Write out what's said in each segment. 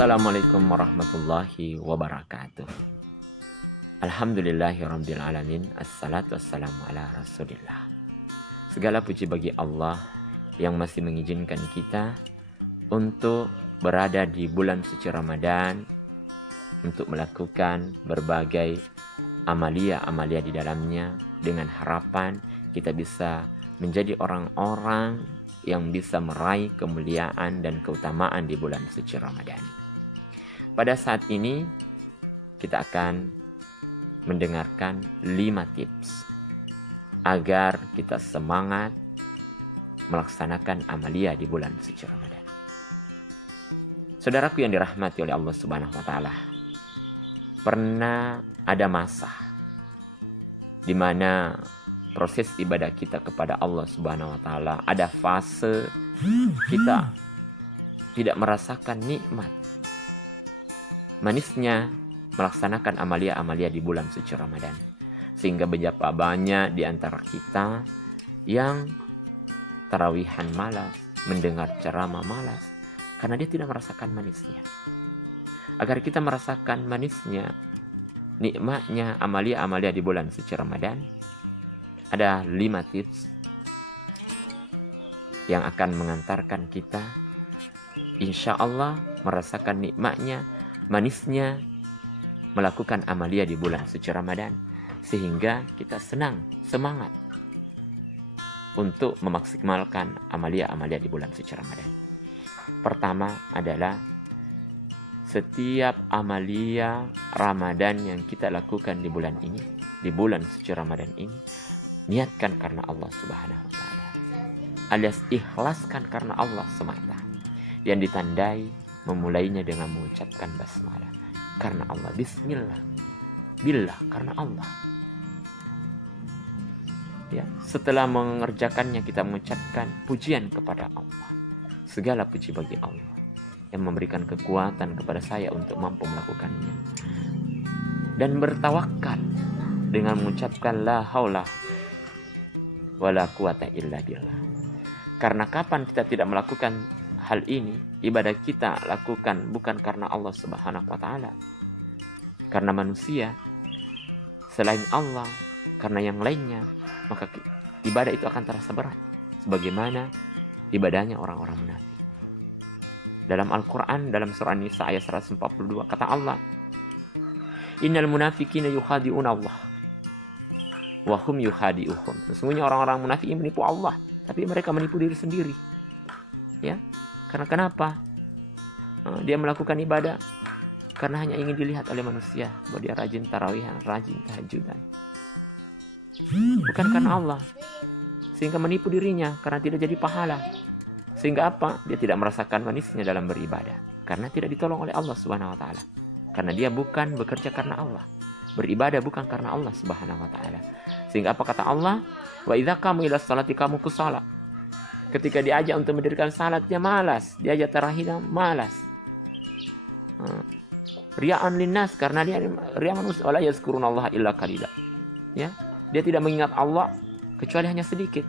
Assalamualaikum warahmatullahi wabarakatuh. Alhamdulillahirabbil alamin. Assalatu wassalamu ala Rasulillah. Segala puji bagi Allah yang masih mengizinkan kita untuk berada di bulan suci Ramadan untuk melakukan berbagai amalia-amalia di dalamnya dengan harapan kita bisa menjadi orang-orang yang bisa meraih kemuliaan dan keutamaan di bulan suci Ramadan. Pada saat ini kita akan mendengarkan 5 tips agar kita semangat melaksanakan amalia di bulan suci Ramadan. Saudaraku yang dirahmati oleh Allah Subhanahu wa taala, pernah ada masa di mana proses ibadah kita kepada Allah Subhanahu wa taala ada fase kita tidak merasakan nikmat manisnya melaksanakan amalia-amalia di bulan suci Ramadan, sehingga betapa banyak di antara kita yang tarawihan malas, mendengar ceramah malas karena dia tidak merasakan manisnya. Agar kita merasakan manisnya, nikmatnya amalia-amalia di bulan suci Ramadan, ada 5 tips yang akan mengantarkan kita insya Allah merasakan nikmatnya, manisnya melakukan amalia di bulan suci Ramadan, sehingga kita senang, semangat untuk memaksimalkan amalia-amalia di bulan suci Ramadan. Pertama adalah setiap amalia Ramadan yang kita lakukan di bulan ini, di bulan suci Ramadan ini, niatkan karena Allah Subhanahu wa taala, alias ikhlaskan karena Allah semata, yang ditandai memulainya dengan mengucapkan basmalah karena Allah, bismillah, billah karena Allah. Ya, setelah mengerjakannya kita mengucapkan pujian kepada Allah. Segala puji bagi Allah yang memberikan kekuatan kepada saya untuk mampu melakukannya. Dan bertawakal dengan mengucapkan la haula wala quwata illa billah. Karena kapan kita tidak melakukan hal ini, ibadah kita lakukan bukan karena Allah Subhanahu wa taala, karena manusia, selain Allah, karena yang lainnya, maka ibadah itu akan terasa berat, sebagaimana ibadahnya orang-orang munafik. Dalam Al-Quran, dalam surah Nisa ayat 142, kata Allah, innal munafiqina yukhadi'una Allah wa hum yukhadi'uhum. Sesungguhnya orang-orang munafik menipu Allah, tapi mereka menipu diri sendiri. Ya, karena kenapa? Dia melakukan ibadah karena hanya ingin dilihat oleh manusia bahwa dia rajin tarawihan, rajin tahajudan. Bukan karena Allah, sehingga menipu dirinya karena tidak jadi pahala. Sehingga apa? Dia tidak merasakan manisnya dalam beribadah karena tidak ditolong oleh Allah Subhanahu wa taala. Karena dia bukan bekerja karena Allah, beribadah bukan karena Allah Subhanahu wa taala. Sehingga apa kata Allah? Wa idza qamu ila sholati qamu kusala. Ketika diajak untuk mendirikan salat dia malas, diajak tarawih malas. Riya'an linnas, karena dia riya manusia, wala yazkurunallaha illa qalila. Ya, dia tidak mengingat Allah kecuali hanya sedikit.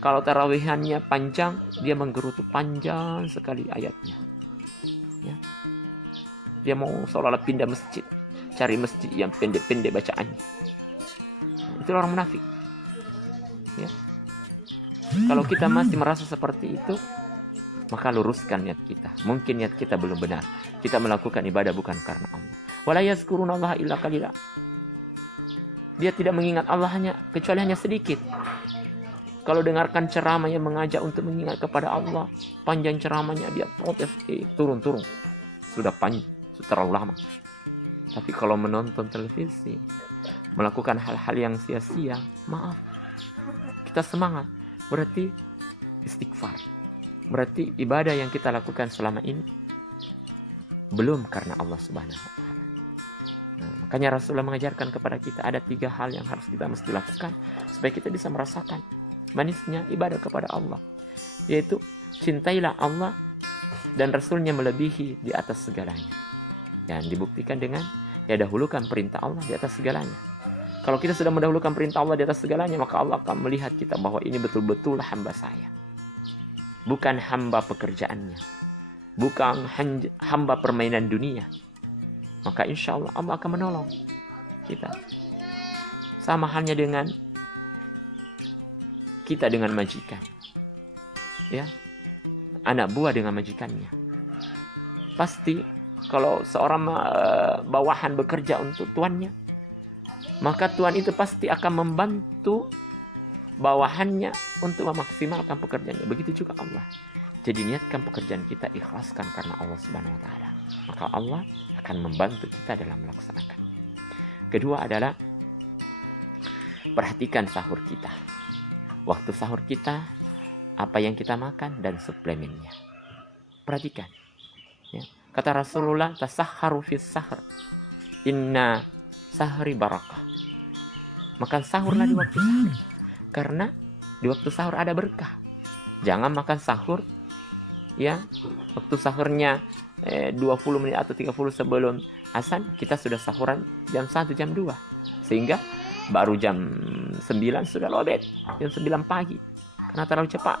Kalau tarawihannya panjang, dia menggerutu panjang sekali ayatnya. Ya. Dia mau seolah-olah pindah masjid, cari masjid yang pendek-pendek bacaannya. Itu orang munafik. Ya. Kalau kita masih merasa seperti itu, maka luruskan niat kita. Mungkin niat kita belum benar. Kita melakukan ibadah bukan karena Allah. Wala yazkurunallaha illa qalila. Dia tidak mengingat Allah kecuali hanya sedikit. Kalau dengarkan ceramah yang mengajak untuk mengingat kepada Allah, panjang ceramahnya dia protes, turun. Sudah panjang, sudah terlalu lama. Tapi kalau menonton televisi, melakukan hal-hal yang sia-sia, maaf, kita semangat. Berarti istighfar. Berarti ibadah yang kita lakukan selama ini belum karena Allah Subhanahu wa taala. Makanya Rasulullah mengajarkan kepada kita ada 3 hal yang harus kita mesti lakukan supaya kita bisa merasakan manisnya ibadah kepada Allah, yaitu cintailah Allah dan Rasulnya melebihi di atas segalanya. Yang dibuktikan dengan dahulukan perintah Allah di atas segalanya. Kalau kita sudah mendahulukan perintah Allah di atas segalanya, maka Allah akan melihat kita bahwa ini betul-betul hamba saya, bukan hamba pekerjaannya, bukan hamba permainan dunia, maka insya Allah Allah akan menolong kita. Sama halnya dengan kita dengan majikan, ya, anak buah dengan majikannya. Pasti kalau seorang bawahan bekerja untuk tuannya, maka tuan itu pasti akan membantu bawahannya untuk memaksimalkan pekerjaannya. Begitu juga Allah. Jadi niatkan pekerjaan kita, ikhlaskan karena Allah Subhanahu wa taala. Maka Allah akan membantu kita dalam melaksanakannya. Kedua adalah perhatikan sahur kita. Waktu sahur kita, apa yang kita makan dan suplemennya. Perhatikan. Ya. Kata Rasulullah, tasahharu fis sahr. Inna sahri barakah. Makan sahurlah di waktu sahur. Karena di waktu sahur ada berkah. Jangan makan sahur, ya, waktu sahurnya 20 menit atau 30 sebelum azan, kita sudah sahuran jam 1, jam 2. Sehingga baru jam 9 sudah lobet, jam 9 pagi. Karena terlalu cepat.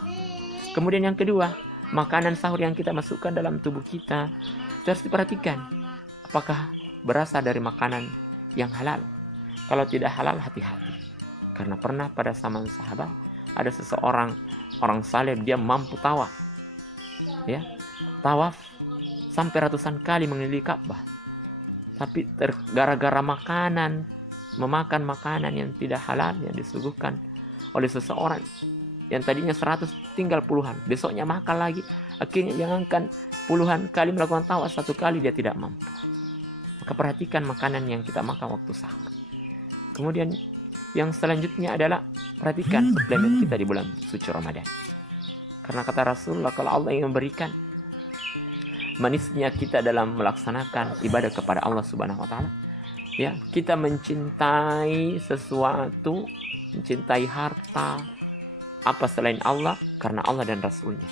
Kemudian yang kedua, makanan sahur yang kita masukkan dalam tubuh kita harus diperhatikan. Apakah berasal dari makanan yang halal? Kalau tidak halal, hati-hati. Karena pernah pada zaman sahabat ada seseorang, orang saleh, dia mampu tawaf, ya, tawaf sampai ratusan kali mengelilingi Ka'bah, tapi gara-gara memakan makanan yang tidak halal yang disuguhkan oleh seseorang yang tadinya 100 tinggal puluhan, besoknya makan lagi, akhirnya jangankan puluhan kali melakukan tawaf, 1 kali dia tidak mampu. Maka perhatikan makanan yang kita makan waktu sahur. Kemudian yang selanjutnya adalah perhatikan suplemen kita di bulan suci Ramadan. Karena kata Rasulullah, kalau Allah ingin memberikan manisnya kita dalam melaksanakan ibadah kepada Allah Subhanahu wa taala, ya, kita mencintai sesuatu, mencintai harta apa selain Allah karena Allah dan Rasulnya.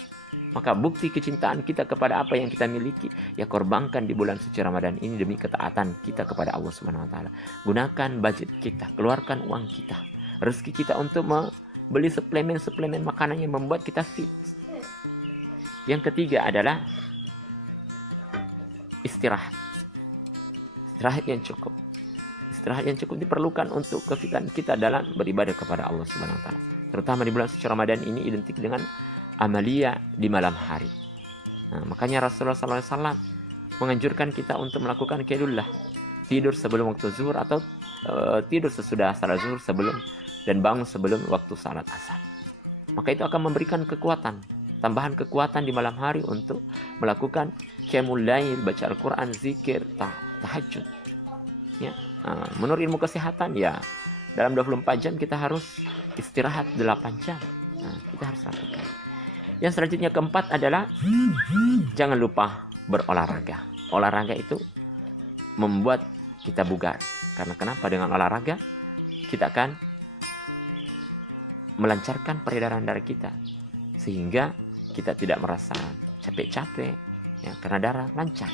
Maka bukti kecintaan kita kepada apa yang kita miliki, ya korbankan di bulan suci Ramadan ini demi ketaatan kita kepada Allah Subhanahu wa taala. Gunakan budget kita, keluarkan uang kita, rezeki kita untuk membeli suplemen-suplemen makanan yang membuat kita fit. Yang ketiga adalah istirahat. Istirahat yang cukup. Istirahat yang cukup diperlukan untuk kefitan kita dalam beribadah kepada Allah Subhanahu wa taala. Terutama di bulan suci Ramadan ini identik dengan amalia di malam hari. Nah, makanya Rasulullah SAW menganjurkan kita untuk melakukan qiyamullah, tidur sebelum waktu zuhur atau tidur sesudah salat zuhur sebelum dan bangun sebelum waktu salat asar. Maka itu akan memberikan kekuatan, tambahan kekuatan di malam hari untuk melakukan qiyamul lail, baca Al-Quran, zikir, tahajud. Ya, menurut ilmu kesehatan, ya dalam 24 jam kita harus istirahat 8 jam. Nah, kita harus lakukan. Yang selanjutnya keempat adalah jangan lupa berolahraga. Olahraga itu membuat kita bugar. Karena kenapa? Dengan olahraga kita akan melancarkan peredaran darah kita sehingga kita tidak merasa capek-capek, ya, karena darah lancar.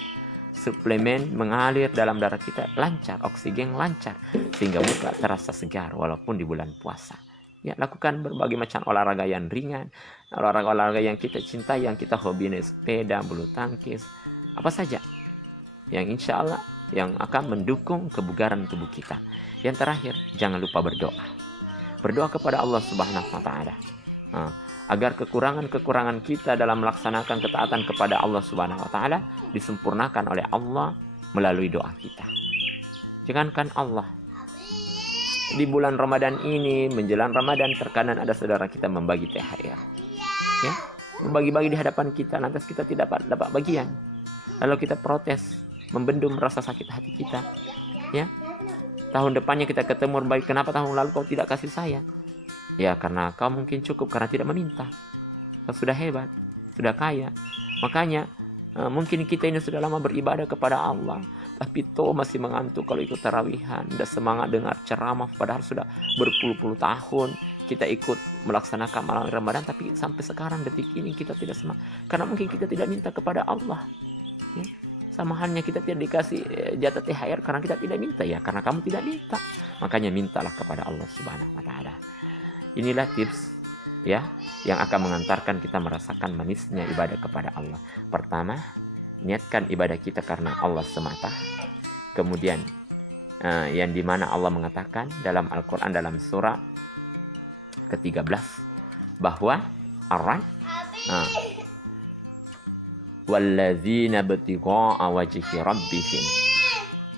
Suplemen mengalir dalam darah kita lancar, oksigen lancar sehingga muka terasa segar walaupun di bulan puasa. Ya, lakukan berbagai macam olahraga yang ringan, olahraga yang kita cintai, yang kita hobi, sepeda, bulu tangkis, apa saja yang insya Allah yang akan mendukung kebugaran tubuh kita. Yang terakhir, jangan lupa berdoa. Berdoa kepada Allah Subhanahu wa taala. Agar kekurangan-kekurangan kita dalam melaksanakan ketaatan kepada Allah Subhanahu wa taala disempurnakan oleh Allah melalui doa kita. Jangankan Allah, di bulan Ramadan ini, menjelang Ramadan, terkadang ada saudara kita membagi THR, ya, membagi-bagi di hadapan kita, lantas kita tidak dapat bagian, lalu kita protes, membendung rasa sakit hati kita, ya. Tahun depannya kita ketemu, baik, kenapa tahun lalu kau tidak kasih saya? Ya karena kau mungkin cukup karena tidak meminta, kau sudah hebat, sudah kaya, makanya mungkin kita ini sudah lama beribadah kepada Allah, tapi toh masih mengantuk kalau ikut tarawihan, tidak semangat dengar ceramah, padahal sudah berpuluh-puluh tahun kita ikut melaksanakan malam Ramadan, tapi sampai sekarang detik ini kita tidak semangat, karena mungkin kita tidak minta kepada Allah. Ya. Sama halnya kita tidak dikasih jatah THR karena kita tidak minta, ya karena kamu tidak minta, makanya mintalah kepada Allah Subhanahu wa taala. Inilah tips ya, yang akan mengantarkan kita merasakan manisnya ibadah kepada Allah. Pertama, niatkan ibadah kita karena Allah semata. Kemudian yang dimana Allah mengatakan dalam Al-Quran dalam surah ke-13 bahwa orang walladzina btigha'a wajhi rabbihim,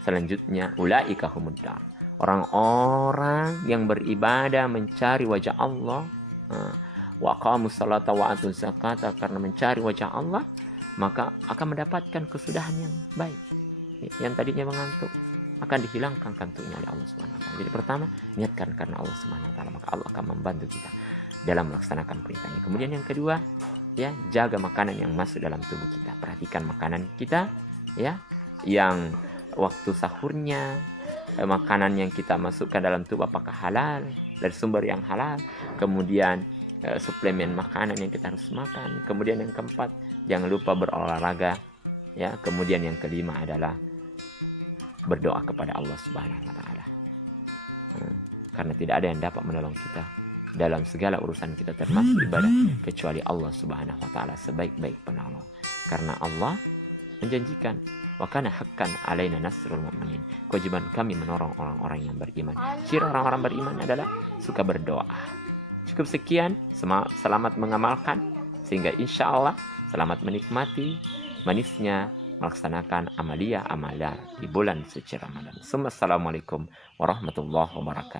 selanjutnya ulaika humud-dar, orang-orang yang beribadah mencari wajah Allah, wa qamus salata wa atuz zakata, karena mencari wajah Allah maka akan mendapatkan kesudahan yang baik. Yang tadinya mengantuk akan dihilangkan kantuknya oleh Allah Subhanahu wa taala. Jadi pertama, niatkan karena Allah Subhanahu wa taala, maka Allah akan membantu kita dalam melaksanakan perintahnya. Kemudian yang kedua, ya, jaga makanan yang masuk dalam tubuh kita. Perhatikan makanan kita, ya, yang waktu sahurnya, makanan yang kita masukkan dalam tubuh apakah halal, dari sumber yang halal. Kemudian suplemen makanan yang kita harus makan. Kemudian yang keempat, jangan lupa berolahraga, ya. Kemudian yang kelima adalah berdoa kepada Allah Subhanahu wa taala. Karena tidak ada yang dapat menolong kita dalam segala urusan kita termasuk ibadah kecuali Allah Subhanahu wa taala sebaik-baik penolong. Karena Allah menjanjikan, wa kana haqqan alaina nasrul mu'minin, kewajiban kami menolong orang-orang yang beriman. Ciri orang-orang beriman adalah suka berdoa. Cukup sekian, selamat mengamalkan sehingga insya Allah selamat menikmati manisnya melaksanakan amalia amalan di bulan suci Ramadan. Assalamualaikum warahmatullahi wabarakatuh.